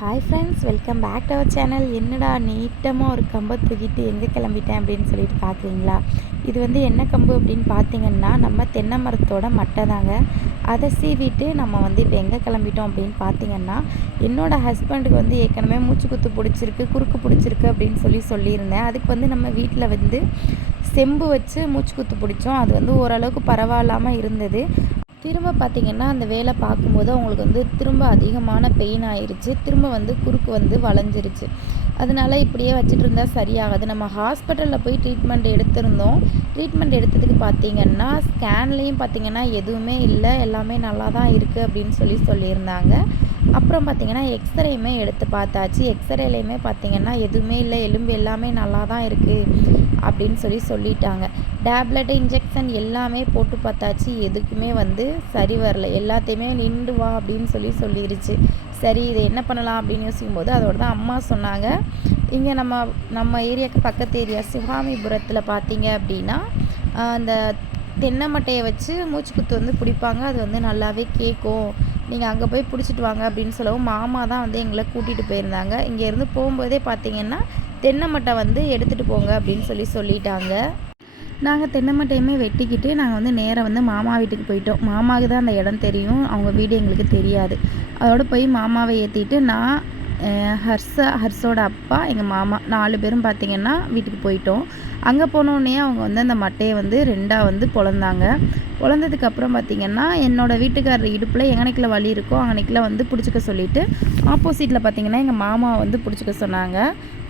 Hi friends welcome back to our channel என்னடா நீட்டமாக ஒரு கம்பை தூக்கிட்டு எங்கே கிளம்பிட்டேன் அப்படின்னு சொல்லிட்டு பார்க்குறீங்களா? இது வந்து என்ன கம்பு அப்படின்னு பார்த்தீங்கன்னா நம்ம தென்னை மரத்தோட மட்டை தாங்க. அதை சீவிட்டு நம்ம வந்து இப்போ எங்கே கிளம்பிட்டோம் அப்படின்னு பார்த்தீங்கன்னா என்னோடய ஹஸ்பண்டுக்கு வந்து ஏற்கனவே மூச்சு குத்து பிடிச்சிருக்கு குறுக்கு பிடிச்சிருக்கு அப்படின்னு சொல்லி சொல்லியிருந்தேன். அதுக்கு வந்து நம்ம வீட்டில் வந்து செம்பு வச்சு மூச்சு குத்து பிடிச்சோம். அது வந்து ஓரளவுக்கு பரவாயில்லாமல் இருந்தது. திரும்ப பார்த்திங்கன்னா அந்த வேலை பார்க்கும்போது அவங்களுக்கு வந்து திரும்ப அதிகமான பெயின் ஆயிடுச்சு திரும்ப வந்து குறுக்கு வந்து வளைஞ்சிருச்சு. அதனால இப்படியே வச்சுட்டு இருந்தால் சரியாகாது. நம்ம ஹாஸ்பிட்டலில் போய் ட்ரீட்மெண்ட் எடுத்திருந்தோம். ட்ரீட்மெண்ட் எடுத்ததுக்கு பார்த்திங்கன்னா ஸ்கேன்லேயும் பார்த்திங்கன்னா எதுவுமே இல்லை. எல்லாமே நல்லா தான் இருக்குது அப்படின்னு சொல்லி சொல்லியிருந்தாங்க. அப்புறம் பார்த்திங்கன்னா எக்ஸ்ரேயுமே எடுத்து பார்த்தாச்சு. எக்ஸ்ரேலையுமே பார்த்திங்கன்னா எதுவுமே இல்லை. எலும்பு எல்லாமே நல்லா தான் இருக்குது அப்படின்னு சொல்லி சொல்லிட்டாங்க. டேப்லெட்டு இன்ஜெக்ஷன் எல்லாமே போட்டு பார்த்தாச்சு. எதுக்குமே வந்து சரி வரல. எல்லாத்தையுமே நின்று வா அப்படின்னு சொல்லி சொல்லிடுச்சு சரி இதை என்ன பண்ணலாம் அப்படின்னு யோசிக்கும் போது அதோட தான் அம்மா சொன்னாங்க. இங்கே நம்ம நம்ம ஏரியாவுக்கு பக்கத்து ஏரியா சிவாமிபுரத்தில் பார்த்தீங்க அப்படின்னா அந்த தென்னை மட்டையை வச்சு மூச்சு குத்து வந்து பிடிப்பாங்க. அது வந்து நல்லாவே கேட்கும் நீங்கள் அங்கே போய் பிடிச்சிட்டு வாங்க அப்படின்னு சொல்லவும் மாமா தான் வந்து எங்களை கூட்டிகிட்டு போயிருந்தாங்க. இங்கேருந்து போகும்போதே பார்த்தீங்கன்னா தென்னை மட்டை வந்து எடுத்துகிட்டு போங்க அப்படின்னு சொல்லி சொல்லிட்டாங்க. நாங்கள் தென்னைமட்டையுமே வெட்டிக்கிட்டு நாங்கள் வந்து நேராக வந்து மாமா வீட்டுக்கு போயிட்டோம். மாமாவுக்கு தான் அந்த இடம் தெரியும். அவங்க வீடு எங்களுக்கு தெரியாது. அதோடு போய் மாமாவை ஏற்றிட்டு நான் ஹர்ஸ ஹர்ஷோட அப்பா எங்கள் மாமா நாலு பேரும் பார்த்திங்கன்னா வீட்டுக்கு போயிட்டோம். அங்கே போனோடனே அவங்க வந்து அந்த மட்டையை வந்து ரெண்டாக வந்து பொழந்தாங்க. பொழந்ததுக்கப்புறம் பார்த்திங்கன்னா என்னோடய வீட்டுக்காரர் இடுப்பில் எங்கனைக்கில் வலி இருக்கோ அங்கனைக்கில் வந்து பிடிச்சிக்க சொல்லிவிட்டு ஆப்போசிட்டில் பார்த்திங்கன்னா எங்கள் மாமா வந்து பிடிச்சிக்க சொன்னாங்க.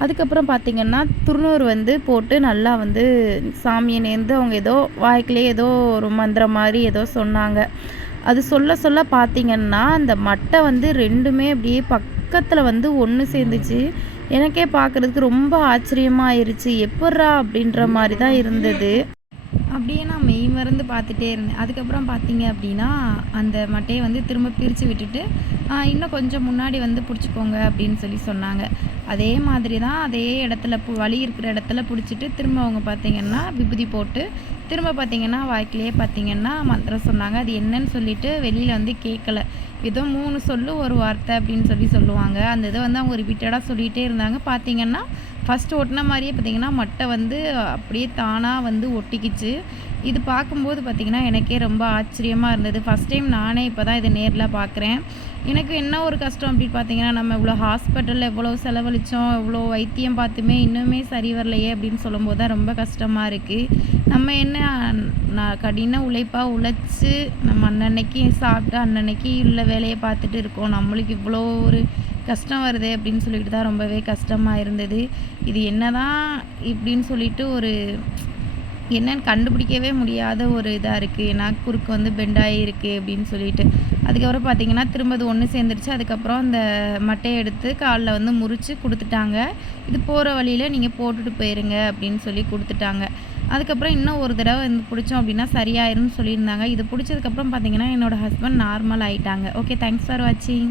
அதுக்கப்புறம் பார்த்திங்கன்னா துருநூறு வந்து போட்டு நல்லா வந்து சாமியை நேர்ந்து அவங்க ஏதோ வாய்க்கிலே ஏதோ ஒரு மந்திரம் மாதிரி ஏதோ சொன்னாங்க. அது சொல்ல சொல்ல பார்த்திங்கன்னா அந்த மட்டை வந்து ரெண்டுமே அப்படியே பக் பக்கத்தில் வந்து ஒன்று சேர்ந்துச்சு. எனக்கே பார்க்குறதுக்கு ரொம்ப ஆச்சரியமாக ஆயிடுச்சு எப்பட்றா? அப்படின்ற மாதிரி தான் இருந்தது. அப்படியே நான் மெய் மறந்து பார்த்துட்டே இருந்தேன். அதுக்கப்புறம் பார்த்தீங்க அப்படின்னா அந்த மட்டையை வந்து திரும்ப பிரித்து விட்டுட்டு இன்னும் கொஞ்சம் முன்னாடி வந்து பிடிச்சிக்கோங்க அப்படின்னு சொல்லி சொன்னாங்க. அதே மாதிரி தான் அதே இடத்துல வலி இருக்கிற இடத்துல பிடிச்சிட்டு திரும்ப அவங்க பார்த்திங்கன்னா விபூதி போட்டு திரும்ப பார்த்திங்கன்னா வாய்க்கிலேயே பார்த்திங்கன்னா மந்திரம் சொன்னாங்க. அது என்னன்னு சொல்லிட்டு வெளியில் வந்து கேட்கல. ஏதோ மூணு சொல்லு ஒரு வார்த்தை அப்படின்னு சொல்லி சொல்லுவாங்க. அந்த இதை வந்து அவங்க ரிப்பீட்டடாக சொல்லிகிட்டே இருந்தாங்க. பார்த்திங்கன்னா ஃபஸ்ட்டு ஒட்டின மாதிரியே பார்த்திங்கன்னா மட்டை வந்து அப்படியே தானாக வந்து ஒட்டிக்கிச்சு. இது பார்க்கும்போது பார்த்திங்கன்னா எனக்கே ரொம்ப ஆச்சரியமாக இருந்தது. ஃபஸ்ட் டைம் நானே இப்போ தான் இதை நேரில் பார்க்குறேன் எனக்கு என்ன ஒரு கஷ்டம் அப்படின்னு பார்த்தீங்கன்னா நம்ம இவ்வளோ ஹாஸ்பிட்டலில் எவ்வளோ செலவழித்தோம் இவ்வளோ வைத்தியம் பார்த்துமே இன்னுமே சரி வரலையே அப்படின்னு சொல்லும்போது தான் ரொம்ப கஷ்டமாக இருக்குது நம்ம என்ன நான் கடின உழைப்பாக உழைச்சி நம்ம அன்னன்னைக்கு சாப்பிட்டு அன்னன்னைக்கு உள்ள வேலையை பார்த்துட்டு இருக்கோம். நம்மளுக்கு இவ்வளோ ஒரு கஷ்டம் வருது அப்படின்னு சொல்லிட்டு தான் ரொம்பவே கஷ்டமாக இருந்தது. இது என்ன தான் இப்படின்னு சொல்லிட்டு ஒரு என்னன்னு கண்டுபிடிக்கவே முடியாத ஒரு இதாக இருக்குது ஏன்னா குறுக்கு வந்து பெண்டாகி இருக்குது அப்படின்னு சொல்லிட்டு. அதுக்கப்புறம் பார்த்தீங்கன்னா திரும்ப அது ஒன்று சேர்ந்துருச்சு. அதுக்கப்புறம் அந்த மட்டையை எடுத்து காலில் வந்து முறித்து கொடுத்துட்டாங்க. இது போகிற வழியில் நீங்கள் போட்டுட்டு போயிருங்க அப்படின்னு சொல்லி கொடுத்துட்டாங்க. அதுக்கப்புறம் இன்னும் ஒரு தடவை வந்து பிடிச்சோம் அப்படின்னா சரியாயிரும்னு சொல்லியிருந்தாங்க. இது பிடிச்சதுக்கப்புறம் பார்த்தீங்கன்னா என்னோடய ஹஸ்பண்ட் நார்மல் ஆகிட்டாங்க ஓகே தேங்க்ஸ் ஃபார் வாட்சிங்